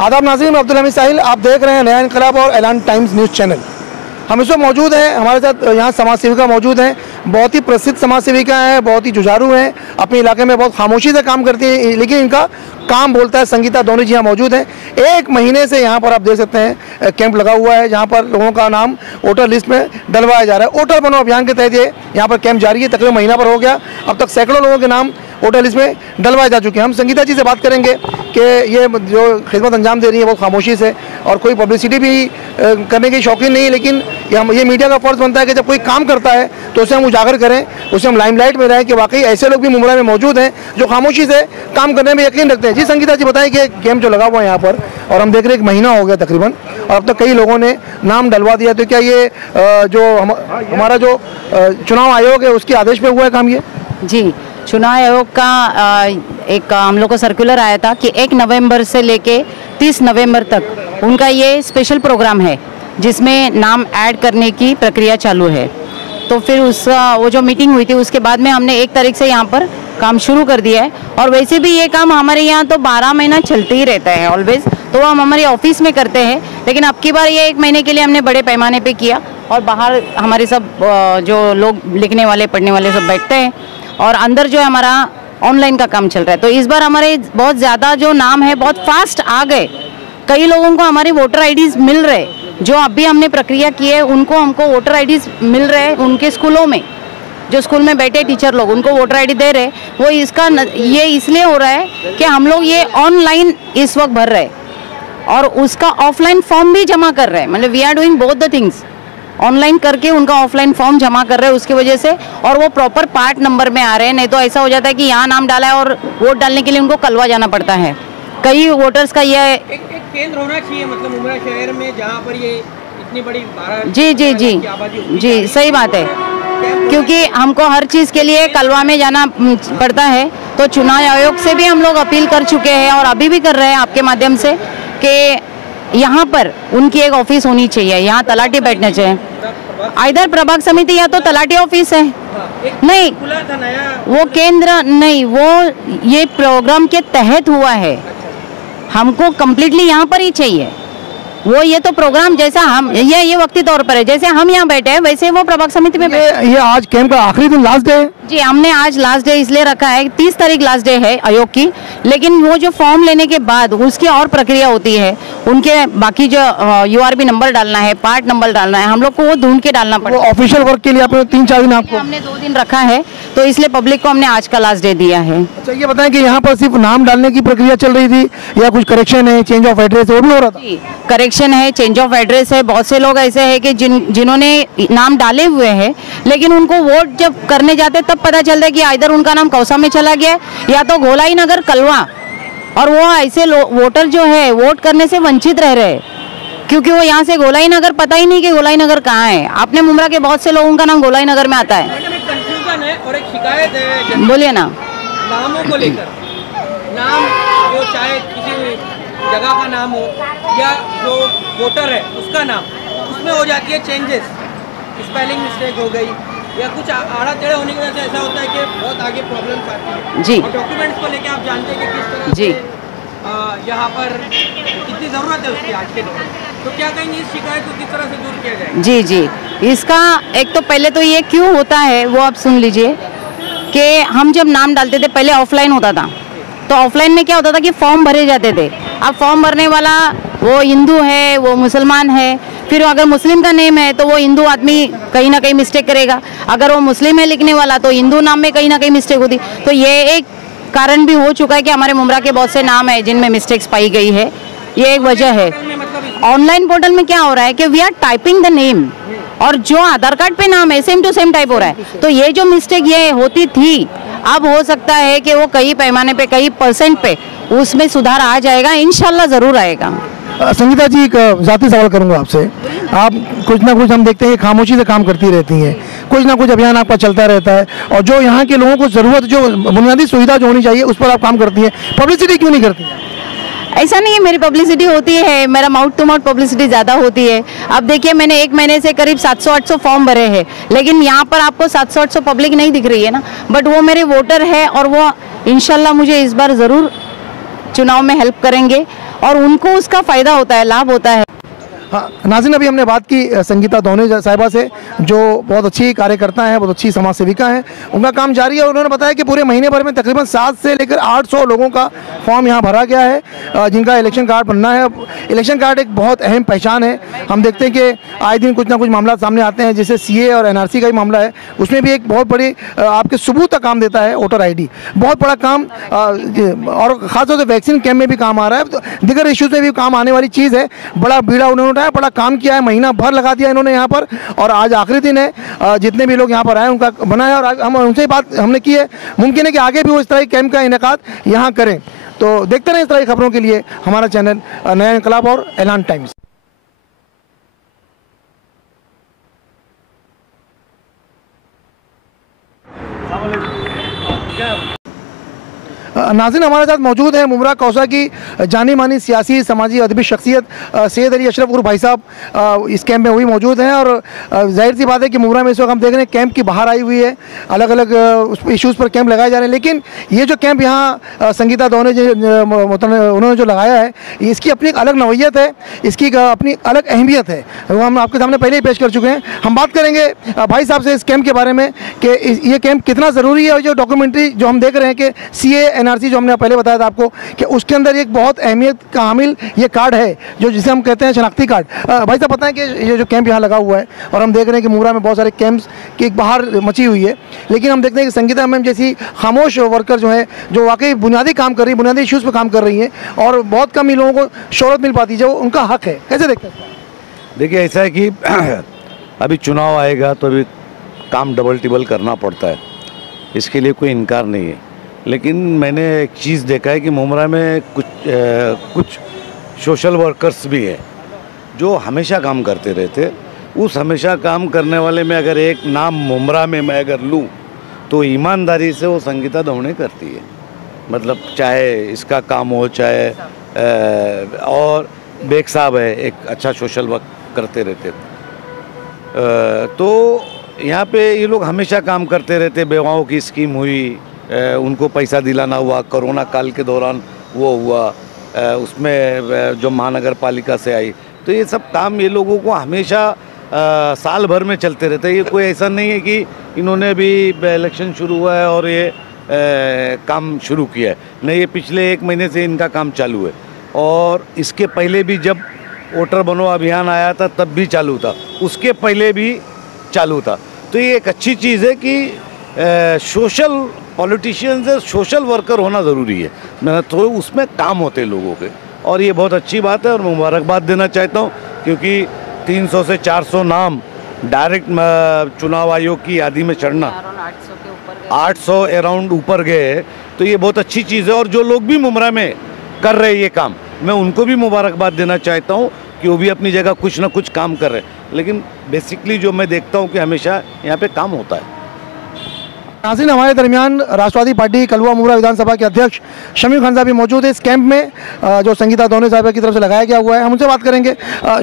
आदाब नाज़रीन, अब्दुल हमीद साहिल, आप देख रहे हैं नया इनकलाब और ऐलान टाइम्स न्यूज़ चैनल। हम इस वक्त मौजूद हैं, हमारे साथ यहाँ समाज सेविका मौजूद हैं। बहुत ही प्रसिद्ध समाज सेविका हैं, बहुत ही जुझारू हैं, अपने इलाके में बहुत खामोशी से काम करती हैं, लेकिन इनका काम बोलता है। संगीता दोनों जी यहाँ मौजूद हैं। 1 महीने से यहाँ पर आप देख सकते हैं कैंप लगा हुआ है, जहाँ पर लोगों का नाम वोटर लिस्ट में डलवाया जा रहा है। वोटर बनो अभियान के तहत ये यहाँ पर कैंप जारी है। तकरीबन महीना पर हो गया, अब तक सैकड़ों लोगों के नाम वोटर लिस्ट में डलवाए जा चुके हैं। हम संगीता जी से बात करेंगे कि ये जो खिदमत अंजाम दे रही है बहुत खामोशी से, और कोई पब्लिसिटी भी करने की शौकीन नहीं है, लेकिन ये मीडिया का फ़र्ज़ बनता है कि जब कोई काम करता है तो उसे हम उजागर करें, उसे हम लाइमलाइट में रहें कि वाकई ऐसे लोग भी मुंबई में मौजूद हैं जो खामोशी से काम करने में यकीन रखते हैं। जी संगीता जी बताएं कि कैंप जो लगा हुआ है यहाँ पर, और हम देख रहे हैं 1 महीना हो गया तकरीबन, और अब तक कई लोगों ने नाम डलवा दिया, तो क्या ये जो हमारा जो चुनाव आयोग है उसके आदेश पे हुआ है काम ये? जी, चुनाव आयोग का एक हम लोग को सर्कुलर आया था कि 1 नवंबर से लेके 30 नवंबर तक उनका ये स्पेशल प्रोग्राम है जिसमें नाम ऐड करने की प्रक्रिया चालू है। तो फिर उसका वो जो मीटिंग हुई थी उसके बाद में हमने 1 तारीख से यहाँ पर काम शुरू कर दिया है। और वैसे भी ये काम हमारे यहाँ तो 12 महीना चलते ही रहता है ऑलवेज, तो वो हम हमारे ऑफिस में करते हैं। लेकिन अब की बार ये 1 महीने के लिए हमने बड़े पैमाने पे किया, और बाहर हमारे सब जो लोग लिखने वाले पढ़ने वाले सब बैठते हैं, और अंदर जो है हमारा ऑनलाइन का काम चल रहा है। तो इस बार हमारे बहुत ज़्यादा जो नाम है बहुत फास्ट आ गए। कई लोगों को हमारे वोटर आईडीज़ मिल रहे, जो अभी हमने प्रक्रिया की है उनको हमको वोटर आईडीज़ मिल रहे। उनके स्कूलों में जो स्कूल में बैठे टीचर लोग उनको वोटर आईडी दे रहे। वो इसका ये इसलिए हो रहा है कि हम लोग ये ऑनलाइन इस वक्त भर रहे और उसका ऑफलाइन फॉर्म भी जमा कर रहे हैं। मतलब we are doing both the things, online करके उनका ऑफलाइन फॉर्म जमा कर रहे हैं उसकी वजह से, और वो प्रॉपर पार्ट नंबर में आ रहे हैं। नहीं तो ऐसा हो जाता है कि यहाँ नाम डाला है और वोट डालने के लिए उनको कलवा जाना पड़ता है। कई वोटर्स का ये एक केंद्र होना चाहिए, मतलब उमरा शहर में जहाँ पर ये इतनी बड़ी 12 जी सही बात है, क्योंकि हमको हर चीज़ के लिए कलवा में जाना पड़ता है। तो चुनाव आयोग से भी हम लोग अपील कर चुके हैं और अभी भी कर रहे हैं आपके माध्यम से कि यहाँ पर उनकी एक ऑफिस होनी चाहिए, यहाँ तलाटी बैठने चाहिए। इधर प्रभाग समिति या तो तलाटी ऑफिस है, नहीं वो केंद्र नहीं, वो ये प्रोग्राम के तहत हुआ है। हमको कम्प्लीटली यहाँ पर ही चाहिए वो। ये तो प्रोग्राम जैसा हम ये वक्ती तौर पर है, जैसे हम यहाँ बैठे हैं वैसे वो प्रभाग समिति में ये आज कैंप का आखिरी दिन, लास्ट डे है जी। हमने आज लास्ट डे इसलिए रखा है, 30 तारीख लास्ट डे है आयोग की, लेकिन वो जो फॉर्म लेने के बाद उसकी और प्रक्रिया होती है। उनके बाकी जो URB नंबर डालना है, पार्ट नंबर डालना है, हम लोग को वो ढूंढ के डालना पड़ेगा। ऑफिशियल वर्क के लिए आपने 3-4 दिन आपको हमने 2 दिन रखा है, तो इसलिए पब्लिक को हमने आज का लास्ट डे दिया है। अच्छा ये बताएं कि यहाँ पर सिर्फ नाम डालने की प्रक्रिया चल रही थी या कुछ करेक्शन है, चेंज ऑफ एड्रेस वो भी हो रहा था? करेक्शन है, चेंज ऑफ एड्रेस है। बहुत से लोग ऐसे हैं कि जिन्होंने नाम डाले हुए हैं, लेकिन उनको वोट जब करने जाते तब पता चलता है कि इधर उनका नाम कौसा में चला गया या तो गोलाई नगर कलवा, और वो ऐसे वोटर जो है वोट करने से वंचित रह रहे, क्योंकि वो यहाँ से गोलाई नगर पता ही नहीं कि गोलाई नगर कहाँ है। आपने मुमरा के बहुत से लोगों का नाम गोलाई नगर में आता है। कंफ्यूजन है और एक शिकायत है, बोलिए ना, नामों को लेकर। नाम वो चाहे किसी जगह का नाम हो या जो वोटर है उसका नाम, उसमें हो जाती है चेंजेस, स्पेलिंग मिस्टेक हो गई या कुछ आड़ा टेढ़ा होने की वजह से ऐसा होता है कि बहुत आगे प्रॉब्लम्स आती है जी। और डॉक्यूमेंट्स को लेके आप जानते हैं कि किस तरह जी से यहाँ पर कितनी ज़रूरत है उसकी आज के दौर में। तो क्या कहेंगे इस शिकायत को किस तरह से दूर किया जाए? जी, इसका एक तो पहले तो ये क्यों होता है वो आप सुन लीजिए कि हम जब नाम डालते थे पहले ऑफलाइन होता था, तो ऑफलाइन में क्या होता था कि फॉर्म भरे जाते थे। अब फॉर्म भरने वाला वो हिंदू है, वो मुसलमान है, फिर अगर मुस्लिम का नेम है तो वो हिंदू आदमी कहीं ना कहीं मिस्टेक करेगा, अगर वो मुस्लिम है लिखने वाला तो हिंदू नाम में कहीं ना कहीं मिस्टेक होती। तो ये एक कारण भी हो चुका है कि हमारे मुमरा के बहुत से नाम है जिनमें मिस्टेक्स पाई गई है, ये एक वजह है। ऑनलाइन पोर्टल में क्या हो रहा है कि we are typing the name, और जो आधार कार्ड पे नाम है सेम टू सेम टाइप हो रहा है। तो ये जो मिस्टेक ये होती थी, अब हो सकता है कि वो कई पैमाने पे, कई % पे उसमें सुधार आ जाएगा, इंशाल्लाह ज़रूर आएगा। संगीता जी एक ज़ाती सवाल करूंगा आपसे। आप कुछ ना कुछ हम देखते हैं कि खामोशी से काम करती रहती हैं, कुछ ना कुछ अभियान आपका चलता रहता है, और जो यहाँ के लोगों को ज़रूरत, जो बुनियादी सुविधा जो होनी चाहिए उस पर आप काम करती हैं, पब्लिसिटी क्यों नहीं करती हैं? ऐसा नहीं है, मेरी पब्लिसिटी होती है, मेरा माउथ टू माउथ पब्लिसिटी ज़्यादा होती है। अब देखिए मैंने 1 महीने से करीब 700-800 फॉर्म भरे हैं, लेकिन यहाँ पर आपको 700-800 पब्लिक नहीं दिख रही है ना, बट वो मेरे वोटर है और वो इंशाल्लाह मुझे इस बार ज़रूर चुनाव में हेल्प करेंगे। और उनको उसका फ़ायदा होता है, लाभ होता है। हाँ नाज़रीन, अभी हमने बात की संगीता दोने साहिबा से, जो बहुत अच्छी कार्यकर्ता हैं, बहुत अच्छी समाज सेविका हैं। उनका काम जारी है और उन्होंने बताया कि पूरे महीने भर में तकरीबन 7 से लेकर 800 लोगों का फॉर्म यहाँ भरा गया है, जिनका इलेक्शन कार्ड बनना है। इलेक्शन कार्ड एक बहुत अहम पहचान है। हम देखते हैं कि आए दिन कुछ ना कुछ मामला सामने आते हैं, जैसे CA और NRC का ही मामला है, उसमें भी एक बहुत बड़ी आपके सबूत का काम देता है वोटर ID, बहुत बड़ा काम। और ख़ासतौर से वैक्सीन कैंप में भी काम आ रहा है, दीगर इश्यूज़ में भी काम आने वाली चीज़ है। बड़ा बीड़ा उन्होंने उठाया, बड़ा काम किया है, महीना भर लगा दिया इन्होंने यहाँ पर, और आज आखिरी दिन है। जितने भी लोग यहाँ पर आए उनका बना है, और हम उनसे बात हमने की है, मुमकिन है कि आगे भी वो इस तरह के कैंप का इनेकाद यहाँ करें। तो देखते रहें इस तरह की खबरों के लिए हमारा चैनल नया इनकलाब और ऐलान टाइम्स। नाज़रीन, हमारे साथ मौजूद है मुमरा कौसा की जानी मानी सियासी समाजी अदबी शख्सियत सैयद अली अशरफ उर्फ भाई साहब इस कैंप में वही मौजूद हैं। और जाहिर सी बात है कि मुमरा में इस वक्त हम देख रहे हैं कैंप की बाहर आई हुई है, अलग अलग इश्यूज़ पर कैंप लगाए जा रहे हैं। लेकिन ये जो कैंप यहाँ संगीता दोने उन्होंने जो लगाया है, इसकी अपनी एक अलग नौयत है, इसकी अपनी अलग अहमियत है, वो हम आपके सामने पहले ही पेश कर चुके हैं। हम बात करेंगे भाई साहब से इस कैंप के बारे में कि ये कैंप कितना ज़रूरी है, और जो डॉक्यूमेंट्री जो हम देख रहे हैं कि CA NRC जो हमने पहले बताया था आपको कि उसके अंदर एक बहुत अहमियत का हामिल ये कार्ड है, जो जिसे हम कहते हैं शनाख्ती कार्ड। भाई साहब बताएं कि ये जो कैंप यहाँ लगा हुआ है, और हम देख रहे हैं कि मुमरा में बहुत सारे कैंप्स की एक बाहर मची हुई है, लेकिन हम देखते हैं कि संगीता मैम जैसी खामोश वर्कर जो है, जो वाकई बुनियादी काम कर रही है, बुनियादी इश्यूज़ पर काम कर रही हैं, और बहुत कम ही लोगों को शोहरत मिल पाती है, जो उनका हक है। कैसे देखते हैं? देखिए, ऐसा है कि अभी चुनाव आएगा तो अभी काम डबल टिबल करना पड़ता है, इसके लिए कोई इनकार नहीं है। लेकिन मैंने एक चीज़ देखा है कि मुमरा में कुछ सोशल वर्कर्स भी हैं जो हमेशा काम करते रहते। उस हमेशा काम करने वाले में अगर एक नाम मुमरा में मैं अगर लूँ तो ईमानदारी से वो संगीता दोने करती है। मतलब चाहे इसका काम हो, चाहे और बेग साहब है, एक अच्छा सोशल वर्क करते रहते। तो यहाँ पे ये लोग हमेशा काम करते रहते। बेवाओं की स्कीम हुई, उनको पैसा दिलाना हुआ, कोरोना काल के दौरान वो हुआ, उसमें जो महानगर पालिका से आई, तो ये सब काम ये लोगों को हमेशा साल भर में चलते रहते हैं। ये कोई ऐसा नहीं है कि इन्होंने अभी इलेक्शन शुरू हुआ है और ये काम शुरू किया है, नहीं, ये पिछले 1 महीने से इनका काम चालू है। और इसके पहले भी जब वोटर बनो अभियान आया था तब भी चालू था, उसके पहले भी चालू था। तो ये एक अच्छी चीज़ है कि सोशल पॉलिटिशियंस है, सोशल वर्कर होना ज़रूरी है, तो उसमें काम होते लोगों के, और ये बहुत अच्छी बात है। और मुबारकबाद देना चाहता हूँ, क्योंकि 300 से 400 नाम डायरेक्ट चुनाव आयोग की यादी में चढ़ना, 800 अराउंड ऊपर गए, तो ये बहुत अच्छी चीज़ है। और जो लोग भी मुमरा में कर रहे हैं ये काम, मैं उनको भी मुबारकबाद देना चाहता हूँ कि वो भी अपनी जगह कुछ ना कुछ काम कर रहे हैं। लेकिन बेसिकली जो मैं देखता हूँ कि हमेशा यहाँ पे काम होता है। नाज़रीन, हमारे दरमियान राष्ट्रवादी पार्टी कलवा मुमरा विधानसभा के अध्यक्ष शमीम खान साहब भी मौजूद है इस कैंप में, जो संगीता दोने साहिबा की तरफ से लगाया गया हुआ है। हम उनसे बात करेंगे।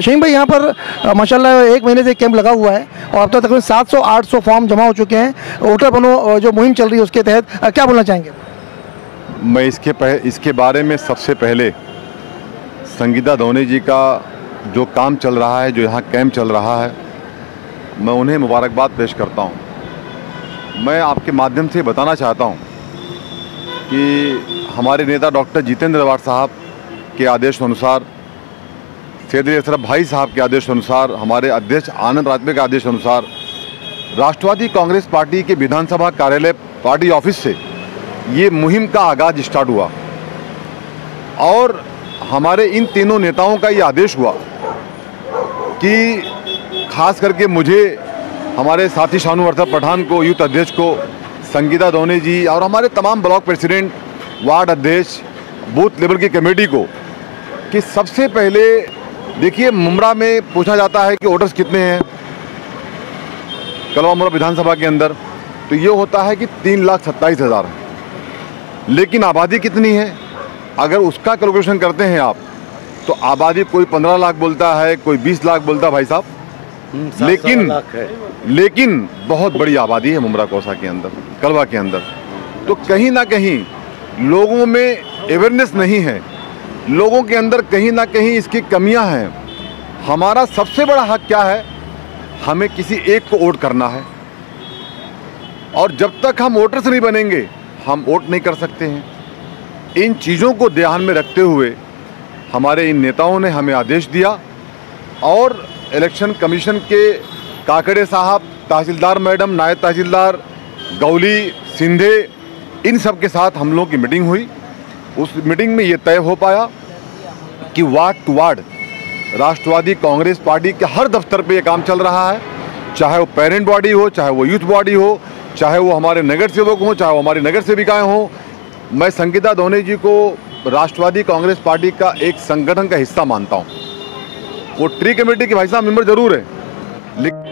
शमीम भाई, यहाँ पर माशाल्लाह 1 महीने से कैंप लगा हुआ है, और अब तक तकरीबन 700-800 फॉर्म जमा हो चुके हैं। वोटर बनो जो मुहिम चल रही है उसके तहत क्या बोलना चाहेंगे? मैं इसके बारे में सबसे पहले संगीता दोने जी का जो काम चल रहा है, जो यहाँ कैंप चल रहा है, मैं उन्हें मुबारकबाद पेश करता हूँ। मैं आपके माध्यम से बताना चाहता हूँ कि हमारे नेता डॉक्टर जितेंद्र अवाड साहब के आदेश अनुसार, सैयद अली अशरफ भाई साहब के आदेश अनुसार, हमारे अध्यक्ष आनंद राजपूत के आदेश अनुसार राष्ट्रवादी कांग्रेस पार्टी के विधानसभा कार्यालय पार्टी ऑफिस से ये मुहिम का आगाज स्टार्ट हुआ, और हमारे इन तीनों नेताओं का ये आदेश हुआ कि खास करके मुझे, हमारे साथी शानू अर्थर पठान को, यूथ अध्यक्ष को, संगीता दोने जी, और हमारे तमाम ब्लॉक प्रेसिडेंट, वार्ड अध्यक्ष, बूथ लेवल की कमेटी को, कि सबसे पहले देखिए, मुमरा में पूछा जाता है कि वोटर्स कितने हैं कलवा मुमरा विधानसभा के अंदर, तो ये होता है कि 3,27,000 है, लेकिन आबादी कितनी है? अगर उसका कैलकुलेशन करते हैं आप, तो आबादी कोई 15 लाख बोलता है, कोई 20 लाख बोलता है भाई साहब, लेकिन बहुत बड़ी आबादी है मुमरा कौसा के अंदर, कलवा के अंदर। तो कहीं ना कहीं लोगों में अवेयरनेस नहीं है लोगों के अंदर कहीं ना कहीं इसकी कमियां हैं। हमारा सबसे बड़ा हक क्या है? हमें किसी एक को वोट करना है, और जब तक हम वोटर्स नहीं बनेंगे हम वोट नहीं कर सकते हैं। इन चीज़ों को ध्यान में रखते हुए हमारे इन नेताओं ने हमें आदेश दिया, और इलेक्शन कमीशन के काकड़े साहब, तहसीलदार मैडम, नायब तहसीलदार गौली, सिंधे, इन सब के साथ हम लोगों की मीटिंग हुई। उस मीटिंग में ये तय हो पाया कि वार्ड टू वार्ड राष्ट्रवादी कांग्रेस पार्टी के हर दफ्तर पे ये काम चल रहा है, चाहे वो पेरेंट बॉडी हो, चाहे वो यूथ बॉडी हो, चाहे वो हमारे नगर सेवक हों, चाहे वो हमारी नगर सेविकाएँ हों। मैं संगीता दोने जी को राष्ट्रवादी कांग्रेस पार्टी का एक संगठन का हिस्सा मानता हूँ। वो ट्री कमेटी के भाई साहब मेंबर जरूर है, लेकिन